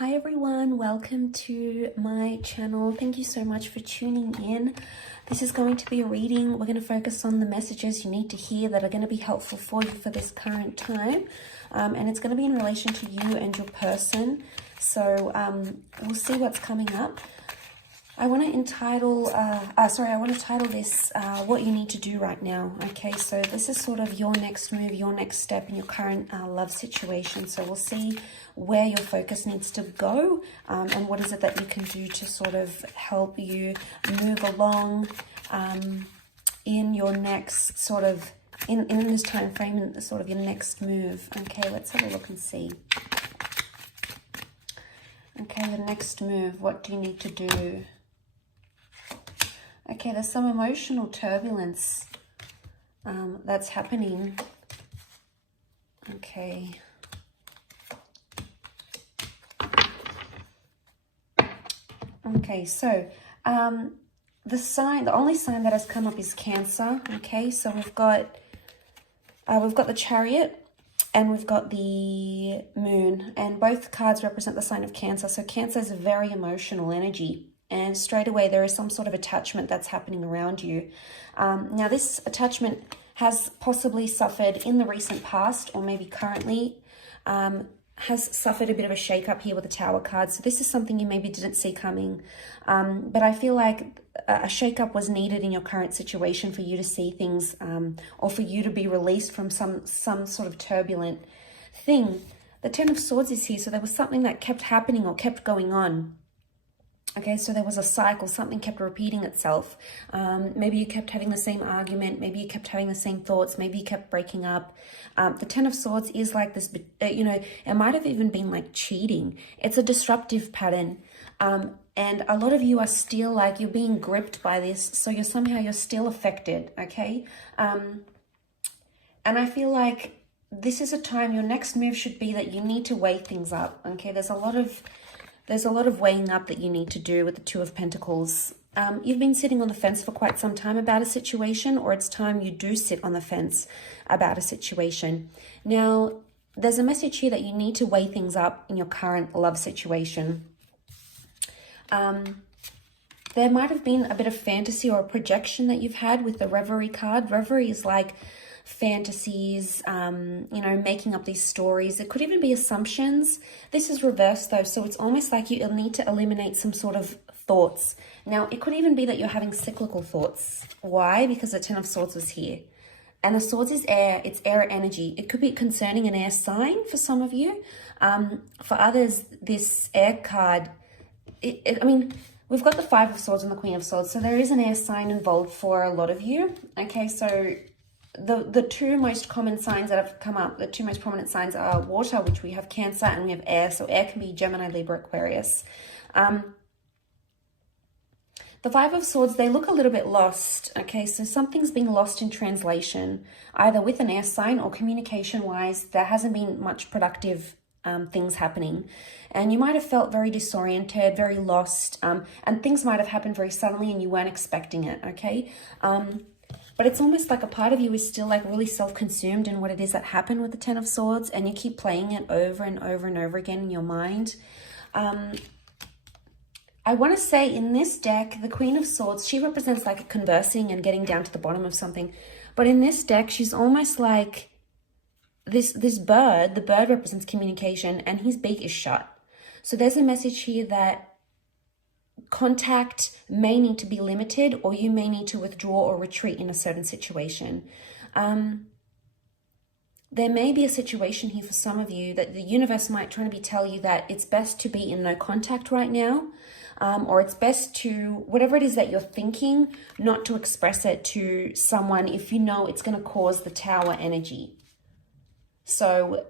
Hi everyone, welcome to my channel. Thank you so much for tuning in. This is going to be a reading. We're going to focus on the messages you need to hear that are going to be helpful for you for this current time. And it's going to be in relation to you and your person. So we'll see what's coming up. I want to title this what you need to do right now. Okay, so this is sort of your next move, your next step in your current love situation. So we'll see where your focus needs to go and what is it that you can do to sort of help you move along in your next sort of, in this time frame, in sort of your next move. Okay, let's have a look and see. Okay, the next move, what do you need to do? Okay, there's some emotional turbulence that's happening. Okay. Okay, so the only sign that has come up is Cancer. Okay, so we've got the Chariot and we've got the Moon, and both cards represent the sign of Cancer. So Cancer is a very emotional energy. And straight away, there is some sort of attachment that's happening around you. Now, this attachment has possibly suffered in the recent past, or maybe currently, has suffered a bit of a shake-up here with the Tower card. So this is something you maybe didn't see coming. But I feel like a shake-up was needed in your current situation for you to see things, or for you to be released from some sort of turbulent thing. The Ten of Swords is here, so there was something that kept happening or kept going on. Okay, so there was a cycle, something kept repeating itself. Maybe you kept having the same argument, maybe you kept having the same thoughts, maybe you kept breaking up. The Ten of Swords is like this, it might have even been like cheating. It's a disruptive pattern. And a lot of you are still like, you're being gripped by this, so you're still affected, okay? And I feel like this is a time, your next move should be that you need to weigh things up, okay? There's a lot of weighing up that you need to do with the Two of Pentacles. You've been sitting on the fence for quite some time about a situation, or it's time you do sit on the fence about a situation. Now, there's a message here that you need to weigh things up in your current love situation. There might have been a bit of fantasy or a projection that you've had with the Reverie card. Reverie is like fantasies, making up these stories. It could even be assumptions. This is reversed though, so it's almost like you'll need to eliminate some sort of thoughts. Now, it could even be that you're having cyclical thoughts. Why? Because the Ten of Swords was here. And the Swords is air. It's air energy. It could be concerning an air sign for some of you. For others, this air card, we've got the Five of Swords and the Queen of Swords, so there is an air sign involved for a lot of you. Okay, so the two most common signs that have come up, the two most prominent signs are water, which we have Cancer, and we have air. So air can be Gemini, Libra, Aquarius. The Five of Swords, they look a little bit lost. Okay, so something's being lost in translation, either with an air sign or communication-wise. There hasn't been much productive things happening. And you might have felt very disoriented, very lost, and things might have happened very suddenly and you weren't expecting it, okay? But it's almost like a part of you is still like really self-consumed in what it is that happened with the Ten of Swords, and you keep playing it over and over and over again in your mind. I want to say in this deck, the Queen of Swords, she represents like conversing and getting down to the bottom of something. But in this deck, she's almost like this bird. The bird represents communication and his beak is shut. So there's a message here that contact may need to be limited, or you may need to withdraw or retreat in a certain situation. There may be a situation here for some of you that the universe might try to tell you that it's best to be in no contact right now, or it's best to, whatever it is that you're thinking, not to express it to someone if you know it's going to cause the Tower energy. So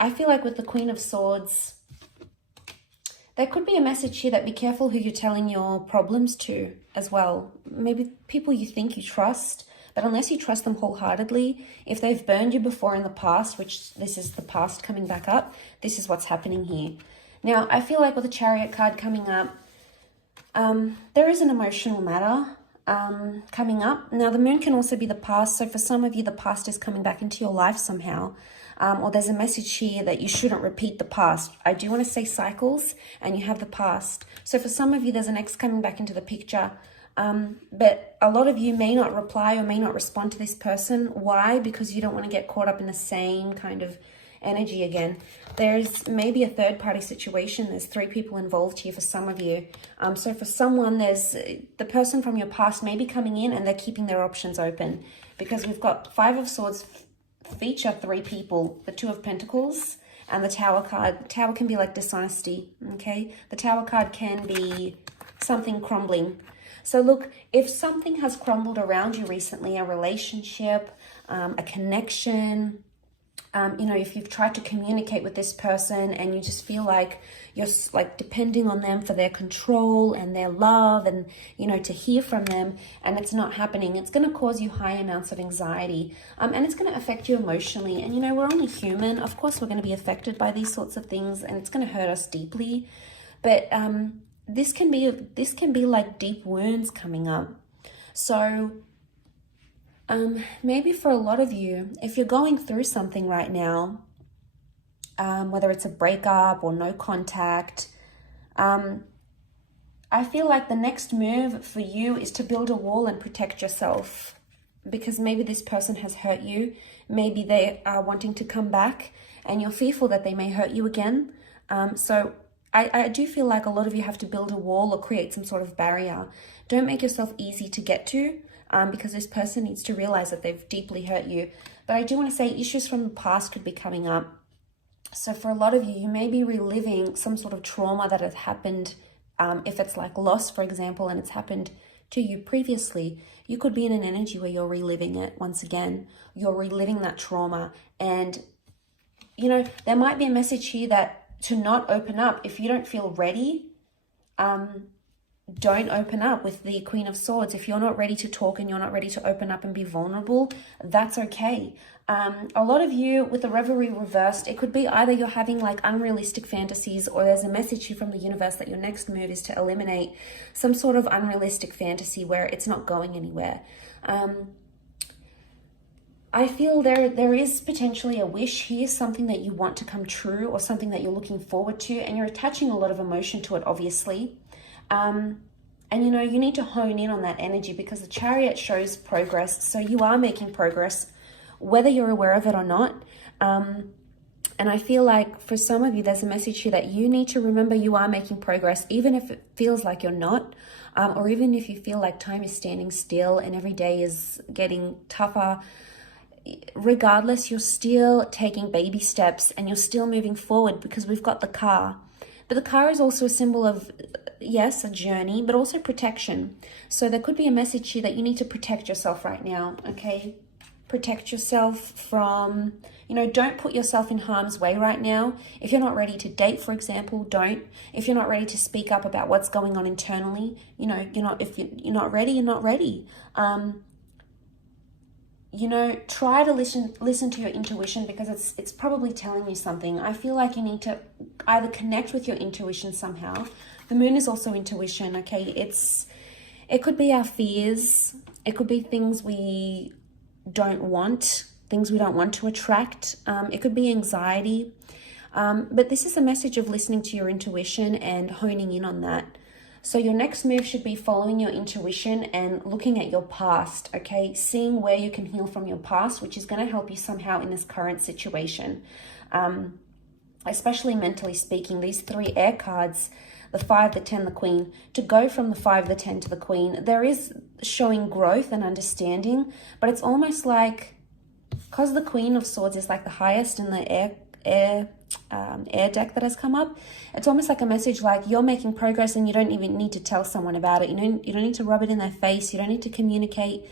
I feel like with the Queen of Swords, there could be a message here that be careful who you're telling your problems to as well. Maybe people you think you trust, but unless you trust them wholeheartedly, if they've burned you before in the past, which this is the past coming back up, this is what's happening here. Now, I feel like with the Chariot card coming up, there is an emotional matter coming up. Now, the Moon can also be the past. So for some of you, the past is coming back into your life somehow. or there's a message here that you shouldn't repeat the past. I do want to say cycles, and you have the past. So for some of you, there's an ex coming back into the picture. But a lot of you may not reply or may not respond to this person. Why? Because you don't want to get caught up in the same kind of energy again. There's maybe a third party situation. There's 3 people involved here for some of you. So for someone, there's the person from your past may be coming in and they're keeping their options open, because we've got 5 of Swords feature 3 people, the 2 of Pentacles and the Tower card. The Tower can be like dishonesty, okay? The Tower card can be something crumbling. So look, if something has crumbled around you recently, a relationship, a connection, you know, if you've tried to communicate with this person and you just feel like you're like depending on them for their control and their love and, you know, to hear from them, and it's not happening, it's going to cause you high amounts of anxiety, and it's going to affect you emotionally. And, you know, we're only human. Of course, we're going to be affected by these sorts of things, and it's going to hurt us deeply. But this can be like deep wounds coming up. So maybe for a lot of you, if you're going through something right now, whether it's a breakup or no contact, I feel like the next move for you is to build a wall and protect yourself, because maybe this person has hurt you. Maybe they are wanting to come back and you're fearful that they may hurt you again. So I do feel like a lot of you have to build a wall or create some sort of barrier. Don't make yourself easy to get to, because this person needs to realize that they've deeply hurt you. But I do want to say issues from the past could be coming up. So for a lot of you, you may be reliving some sort of trauma that has happened. If it's like loss, for example, and it's happened to you previously, you could be in an energy where you're reliving it once again. You're reliving that trauma. And, you know, there might be a message here that to not open up. If you don't feel ready, don't open up with the Queen of Swords. If you're not ready to talk and you're not ready to open up and be vulnerable, that's okay. A lot of you with the Revelry reversed, it could be either you're having like unrealistic fantasies, or there's a message here from the universe that your next move is to eliminate some sort of unrealistic fantasy where it's not going anywhere. I feel there is potentially a wish here, something that you want to come true or something that you're looking forward to, and you're attaching a lot of emotion to it, obviously. And, you know, you need to hone in on that energy, because the Chariot shows progress. So you are making progress, whether you're aware of it or not. And I feel like for some of you, there's a message here that you need to remember you are making progress, even if it feels like you're not, or even if you feel like time is standing still and every day is getting tougher. Regardless, you're still taking baby steps and you're still moving forward, because we've got the car. But the car is also a symbol of, yes, a journey, but also protection. So there could be a message here that you need to protect yourself right now, okay? Protect yourself from, you know, don't put yourself in harm's way right now. If you're not ready to date, for example, don't. If you're not ready to speak up about what's going on internally, you know, if you're not ready, you're not ready. You know, try to listen to your intuition, because it's probably telling you something. I feel like you need to either connect with your intuition somehow. The moon is also intuition, okay? It could be our fears. It could be things we don't want, things we don't want to attract. It could be anxiety. But this is a message of listening to your intuition and honing in on that. So your next move should be following your intuition and looking at your past, okay? Seeing where you can heal from your past, which is going to help you somehow in this current situation. Especially mentally speaking, these 3 air cards, the 5, the 10, the Queen, to go from the 5, the 10 to the Queen, there is showing growth and understanding, but it's almost like, because the Queen of Swords is like the highest in the air deck that has come up, it's almost like a message like you're making progress and you don't even need to tell someone about it. You don't need to rub it in their face. You don't need to communicate,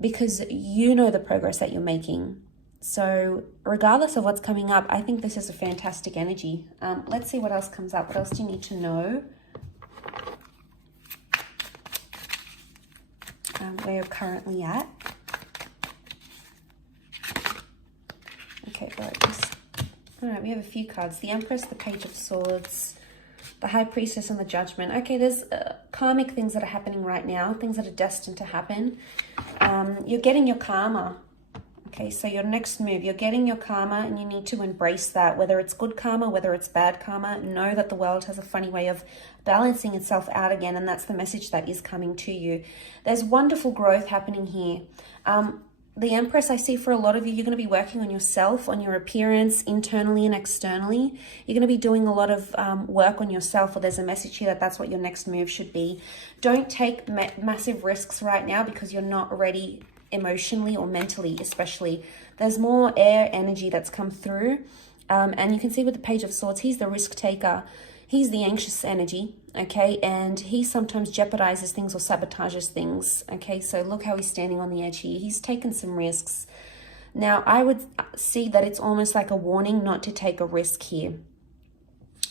because you know the progress that you're making. So regardless of what's coming up, I think this is a fantastic energy. Let's see what else comes up. What else do you need to know? Where you're currently at. Okay, all right, we have a few cards. The Empress, the Page of Swords, the High Priestess, and the Judgment. Okay, there's karmic things that are happening right now, things that are destined to happen. You're getting your karma. Okay, so your next move, you're getting your karma and you need to embrace that. Whether it's good karma, whether it's bad karma, know that the world has a funny way of balancing itself out again, and that's the message that is coming to you. There's wonderful growth happening here. The Empress, I see for a lot of you, you're going to be working on yourself, on your appearance, internally and externally. You're going to be doing a lot of work on yourself, or there's a message here that that's what your next move should be. Don't take massive risks right now because you're not ready emotionally or mentally, especially. There's more air energy that's come through. And you can see with the Page of Swords, he's the risk taker. He's the anxious energy, okay? And he sometimes jeopardizes things or sabotages things, okay? So look how he's standing on the edge here. He's taken some risks. Now, I would see that it's almost like a warning not to take a risk here,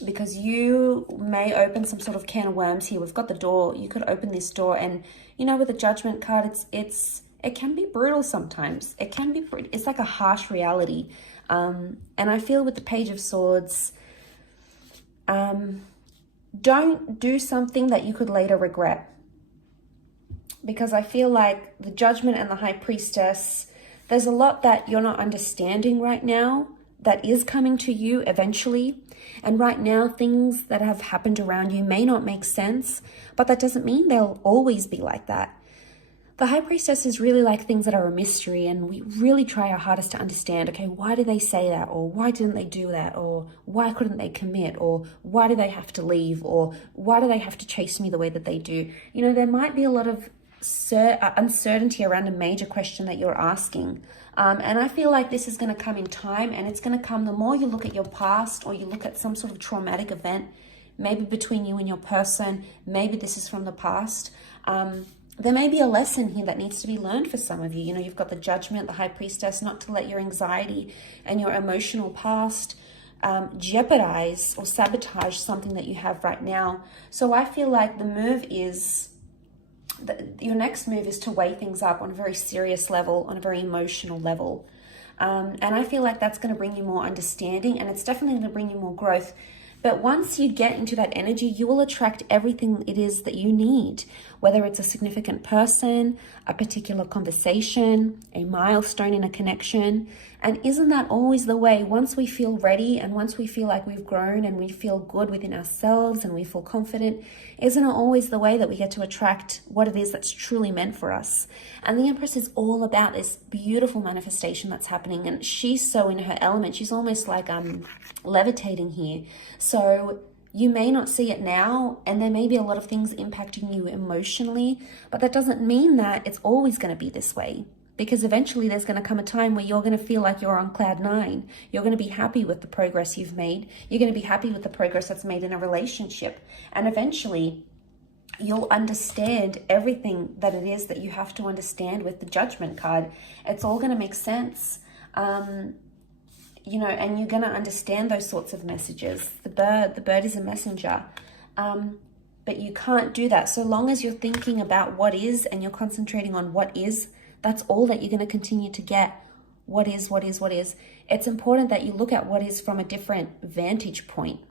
because you may open some sort of can of worms here. We've got the door. You could open this door, and, you know, with the Judgment card, it can be brutal sometimes. It can be, it's like a harsh reality. And I feel with the Page of Swords, don't do something that you could later regret, because I feel like the Judgment and the High Priestess, there's a lot that you're not understanding right now that is coming to you eventually. And right now, things that have happened around you may not make sense, but that doesn't mean they'll always be like that. The High Priestess is really like things that are a mystery, and we really try our hardest to understand, okay, why did they say that? Or why didn't they do that? Or why couldn't they commit? Or why do they have to leave? Or why do they have to chase me the way that they do? You know, there might be a lot of uncertainty around a major question that you're asking. And I feel like this is going to come in time, and it's going to come the more you look at your past, or you look at some sort of traumatic event, maybe between you and your person, maybe this is from the past. There may be a lesson here that needs to be learned for some of you. You know, you've got the Judgment, the High Priestess, not to let your anxiety and your emotional past jeopardize or sabotage something that you have right now. So I feel like the move is, your next move is to weigh things up on a very serious level, on a very emotional level. And I feel like that's going to bring you more understanding, and it's definitely going to bring you more growth. But once you get into that energy, you will attract everything it is that you need, whether it's a significant person, a particular conversation, a milestone in a connection. And isn't that always the way? Once we feel ready, and once we feel like we've grown and we feel good within ourselves and we feel confident, isn't it always the way that we get to attract what it is that's truly meant for us? And the Empress is all about this beautiful manifestation that's happening, and she's so in her element. She's almost like levitating here. So you may not see it now, and there may be a lot of things impacting you emotionally, but that doesn't mean that it's always going to be this way. Because eventually there's going to come a time where you're going to feel like you're on cloud 9. You're going to be happy with the progress you've made. You're going to be happy with the progress that's made in a relationship. And eventually you'll understand everything that it is that you have to understand with the Judgment card. It's all going to make sense. You know, and you're going to understand those sorts of messages. The bird is a messenger. But you can't do that. So long as you're thinking about what is, and you're concentrating on what is, that's all that you're going to continue to get. What is, what is, what is. It's important that you look at what is from a different vantage point.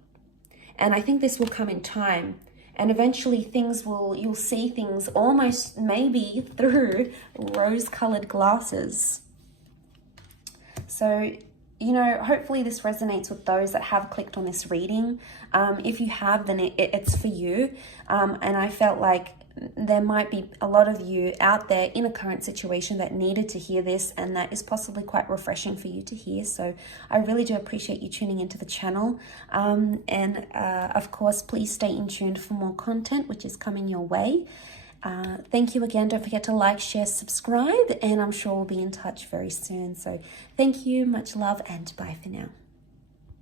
And I think this will come in time. And eventually you'll see things almost maybe through rose-colored glasses. So, you know, hopefully this resonates with those that have clicked on this reading. If you have, then it's for you. And I felt like there might be a lot of you out there in a current situation that needed to hear this, and that is possibly quite refreshing for you to hear. So I really do appreciate you tuning into the channel. And of course, please stay in tuned for more content, which is coming your way. Thank you again. Don't forget to like, share, subscribe, and I'm sure we'll be in touch very soon. So thank you, much love, and bye for now.